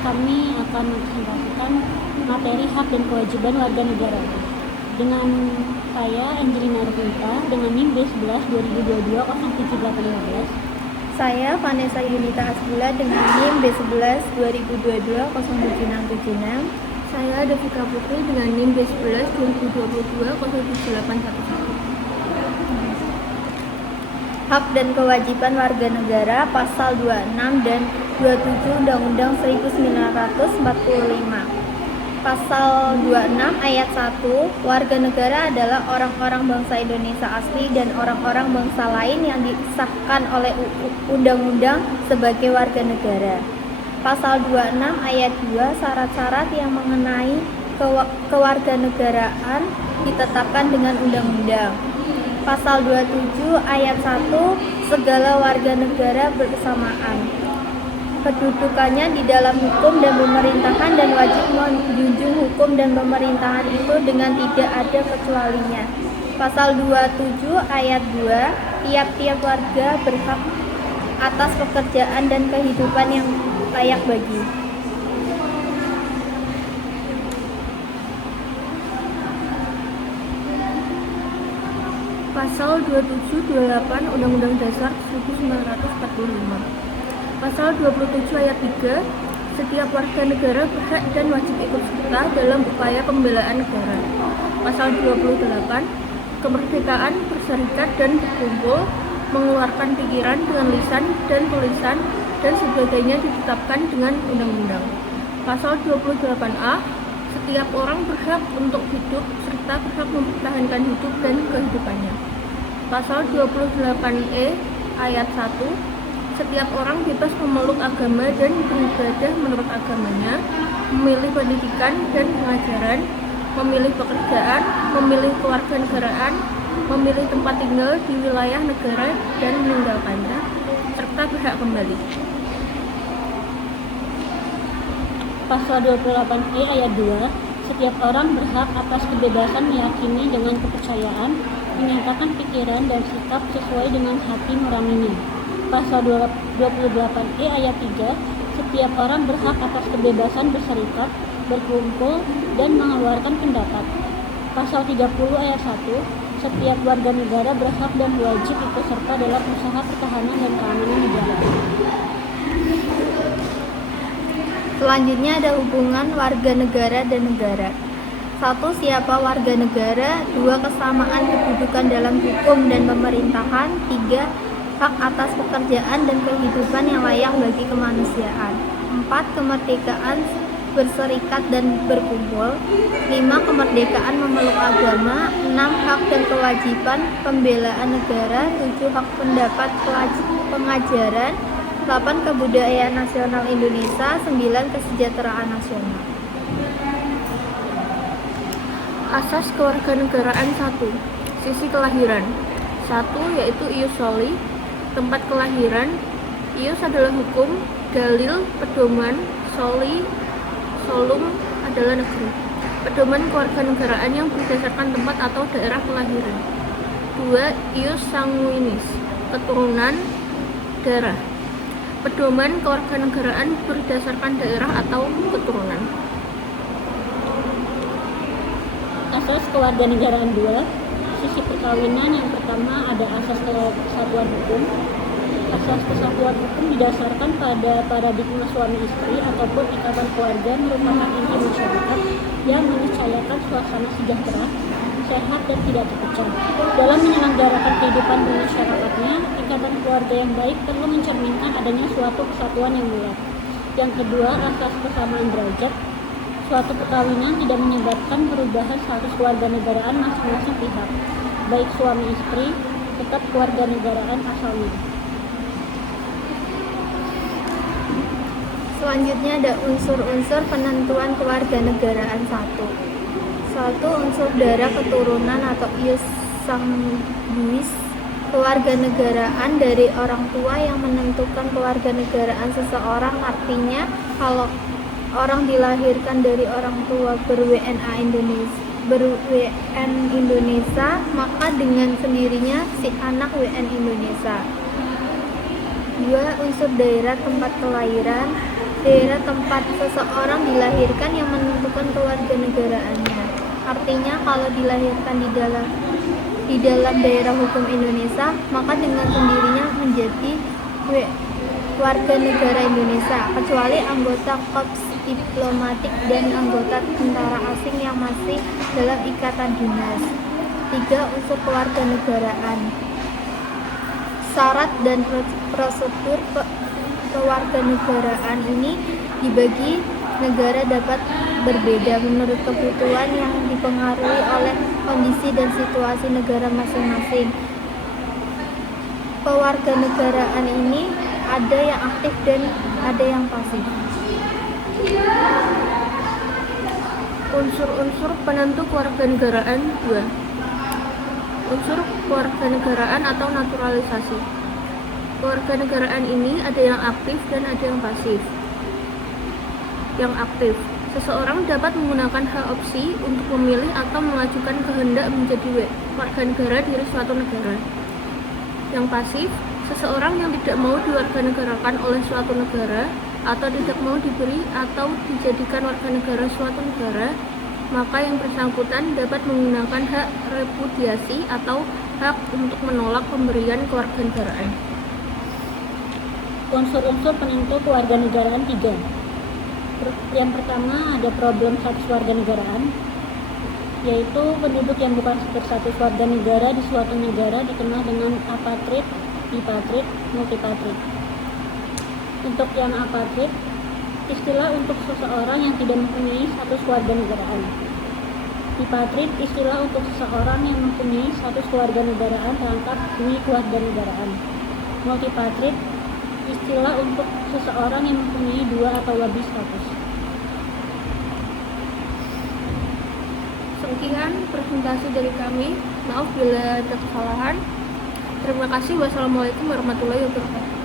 kami akan mempresentasikan materi hak dan kewajiban warga negara dengan saya Angelina Rukunta dengan NIM B11 2022 07815. Saya Vanessa Yunita Asbula dengan NIM B11 2022 07676. Saya Devika Putri dengan NIM B11 2022 07811. Hak dan kewajiban warga negara pasal 26 dan 27 Undang-Undang 1945. Pasal 26 ayat 1, warga negara adalah orang-orang bangsa Indonesia asli dan orang-orang bangsa lain yang disahkan oleh undang-undang sebagai warga negara. Pasal 26 ayat 2, syarat-syarat yang mengenai kewarganegaraan ditetapkan dengan undang-undang. Pasal 27 ayat 1, segala warga negara berkesamaan kedudukannya di dalam hukum dan pemerintahan dan wajib menjunjung hukum dan pemerintahan itu dengan tidak ada kecualinya. Pasal 27 ayat 2, tiap-tiap warga berhak atas pekerjaan dan kehidupan yang layak bagi. Pasal 27-28 Undang-Undang Dasar 1945. Pasal 27 ayat 3, setiap warga negara berhak dan wajib ikut serta dalam upaya pembelaan negara. Pasal 28, kemerdekaan berserikat dan berkumpul, mengeluarkan pikiran dengan lisan dan tulisan dan sebagainya ditetapkan dengan undang-undang. Pasal 28A, setiap orang berhak untuk hidup serta berhak mempertahankan hidup dan kehidupannya. Pasal 28E ayat 1, setiap orang bebas memeluk agama dan beribadah menurut agamanya, memilih pendidikan dan pengajaran, memilih pekerjaan, memilih kewarganegaraan, memilih tempat tinggal di wilayah negara dan meninggalkannya, serta berhak kembali. Pasal 28E ayat 2, setiap orang berhak atas kebebasan meyakini dengan kepercayaan, menyatakan pikiran dan sikap sesuai dengan hati nuraninya. Pasal 28E ayat 3, setiap orang berhak atas kebebasan berserikat, berkumpul, dan mengeluarkan pendapat. Pasal 30 ayat 1, setiap warga negara berhak dan wajib ikut serta dalam usaha pertahanan dan keamanan negara. Selanjutnya ada hubungan warga negara dan negara. 1. Siapa warga negara. 2. Kesamaan kedudukan dalam hukum dan pemerintahan. 3. Hak atas pekerjaan dan kehidupan yang layak bagi kemanusiaan. 4. Kemerdekaan berserikat dan berkumpul. 5. Kemerdekaan memeluk agama. 6. Hak dan kewajiban pembelaan negara. 7. Hak pendapat pengajaran. 8. Kebudayaan nasional Indonesia. 9. Kesejahteraan nasional. Asas kewarganegaraan 1. Sisi kelahiran 1. Yaitu ius soli, tempat kelahiran. Ius adalah hukum, dalil, pedoman, soli, solum adalah negeri. Pedoman kewarganegaraan yang berdasarkan tempat atau daerah kelahiran. 2. Ius sanguinis, keturunan darah. Pedoman kewarganegaraan berdasarkan daerah atau keturunan. Asas kewarganegaraan 2, sisi perkawinan. Yang pertama ada asas kesatuan hukum. Asas kesatuan hukum didasarkan pada paradigma suami istri ataupun ikatan keluarga merupakan inti masyarakat yang meniscayakan suasana sejahtera, sehat dan tidak terpecah. Dalam menyelenggarakan kehidupan bermasyarakatnya, ikatan keluarga yang baik perlu mencerminkan adanya suatu kesatuan yang bulat. Yang kedua, asas kesamaan derajat. Suatu perkawinan tidak menyebabkan perubahan status kewarganegaraan masing-masing pihak, baik suami istri, tetap kewarganegaraan asalnya. Selanjutnya ada unsur-unsur penentuan kewarganegaraan 1. 1. Unsur darah keturunan atau ius sanguinis. Kewarganegaraan dari orang tua yang menentukan kewarganegaraan seseorang, artinya kalau orang dilahirkan dari orang tua ber-WNA Indonesia, maka dengan sendirinya si anak WN Indonesia. 2. Unsur daerah tempat kelahiran. daerah tempat seseorang dilahirkan yang menentukan kewarganegaraannya. Artinya kalau dilahirkan di dalam daerah hukum Indonesia, maka dengan sendirinya menjadi warga negara Indonesia, kecuali anggota korps diplomatik dan anggota tentara asing yang masih dalam ikatan dinas. 3. Unsur kewarganegaraan. Syarat dan prosedur kewarganegaraan ini dibagi negara dapat berbeda menurut kebutuhan yang dipengaruhi oleh kondisi dan situasi negara masing-masing. Kewarganegaraan ini ada yang aktif dan ada yang pasif. Unsur-unsur penentu kewarganegaraan 2. Unsur kewarganegaraan atau naturalisasi. Kewarganegaraan ini ada yang aktif dan ada yang pasif. Yang aktif, seseorang dapat menggunakan hak opsi untuk memilih atau mengajukan kehendak menjadi warga negara di suatu negara. Yang pasif, seseorang yang tidak mau diwarganegarakan oleh suatu negara atau tidak mau diberi atau dijadikan warga negara suatu negara, maka yang bersangkutan dapat menggunakan hak repudiasi atau hak untuk menolak pemberian kewarganegaraan. Unsur-unsur penentu kewarganegaraan 3. Yang pertama ada problem status warganegaraan, yaitu penduduk yang bukan berstatus warga negara di suatu negara dikenal dengan apatrid, bipatrid, multipatrid. Untuk yang apatrid, istilah untuk seseorang yang tidak mempunyai status kewarganegaraan. Bipatrid, istilah untuk seseorang yang mempunyai status kewarganegaraan lengkap demi kewarganegaraan. Multipatrid, istilah untuk seseorang yang mempunyai 2 atau lebih status. Sekian presentasi dari kami. Maaf bila ada kesalahan. Terima kasih. Wassalamualaikum warahmatullahi wabarakatuh.